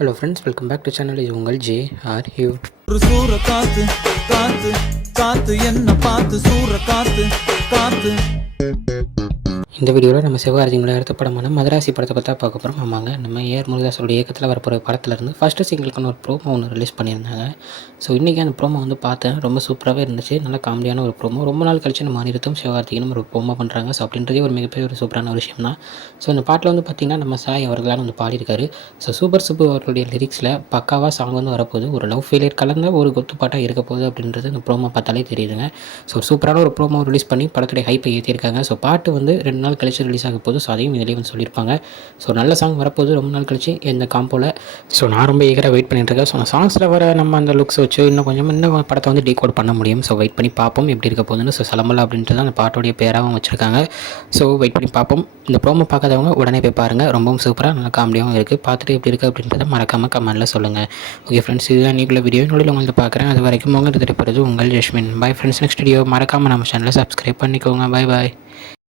Hello friends, welcome back to channel. இது உங்கள் J are you. ஒரு சூற காத்து காத்து காத்து என்ன பார்த்து சூற காத்து காத்து. இந்த வீடியோவில் நம்ம சிவகார்த்திகேயனோட அடுத்த படமான மதராசி படத்தை பற்றி பார்க்க போகிறோம். ஆமாங்க, நம்ம ஏஆர் முருகதாஸோட இயக்கத்தில் வரப்போகிற படத்துலேருந்து ஃபஸ்ட்டு சிங்கிளுக்கான ஒரு ப்ரோமோ ஒன்று ரிலீஸ் பண்ணியிருந்தாங்க. ஸோ இன்றைக்கி அந்த ப்ரோமோ வந்து பார்த்தேன். ரொம்ப சூப்பராகவே இருந்துச்சு. நல்ல காமெடியான ஒரு ப்ரோமோ. ரொம்ப நாள் கழிச்சு நம்ம அனிருத்தும் சிவகார்த்திகேயனும் ஒரு ப்ரோமோ பண்ணுறாங்க. ஸோ அப்படின்றதே ஒரு மிகப்பெரிய ஒரு சூப்பரான ஒரு விஷயம் தான். ஸோ இந்த பாட்டில் வந்து பார்த்திங்கன்னா நம்ம சாய் அவர்களால் வந்து பாடியிருக்காரு. ஸோ சூப்பர் சுப்பு அவர்களுடைய லிரிக்ஸில் பக்காவாக சாங் வந்து வரப்போகுது. ஒரு லவ் ஃபெயிலியர் கலந்த ஒரு கொத்துப்பாட்டாக இருக்க போகுது அப்படின்றது இந்த ப்ரோமோ பார்த்தாலே தெரியுதுங்க. ஸோ சூப்பரான ஒரு ப்ரோமோ ரிலீஸ் பண்ணி படத்துடைய ஹைப்பை ஏற்றிருக்காங்க. ஸோ பாட்டு வந்து 2 நாள் கழிச்சு ரிலீஸ் ஆக போகுது. ஸோ அதையும் இதிலே வந்து சொல்லியிருப்பாங்க. ஸோ நல்ல சாங் வரப்போகுது ரொம்ப நாள் கழிச்சு இந்த காம்போவில். ஸோ நான் ரொம்ப ஈகராக வெயிட் பண்ணிட்டுருக்கேன். ஸோ அந்த சாங்ஸில் வர நம்ம அந்த லுக்ஸ் வச்சு இன்னும் படத்தை வந்து டீகோட் பண்ண முடியும். ஸோ வெயிட் பண்ணி பார்ப்போம் எப்படி இருக்க போகுதுன்னு. ஸோ சலம்பலா அப்படின்றது அந்த பாட்டோடைய பேராகவும் வச்சுருக்காங்க. ஸோ வெயிட் பண்ணி பார்ப்போம். இந்த ப்ரோமோ பார்க்காதவங்க உடனே போய் பாருங்கள். ரொம்பவும் சூப்பராக நல்ல காமெடியாகவும் இருக்குது. பார்த்துட்டு எப்படி இருக்குது அப்படின்றத மறக்காமல் கமெண்ட்டில் சொல்லுங்கள். ஓகே ஃப்ரெண்ட்ஸ், இதுதான் இன்றைக்குள்ள வீடியோ. இன்னொரு உங்களை பார்க்குறேன். அது வரைக்கும் உங்கள் திரைப்பறது உங்கள் Jasmine. Bye friends. Next video மறக்காமல் நம்ம சேனலை சப்ஸ்கிரைப் பண்ணிக்கோங்க. Bye bye.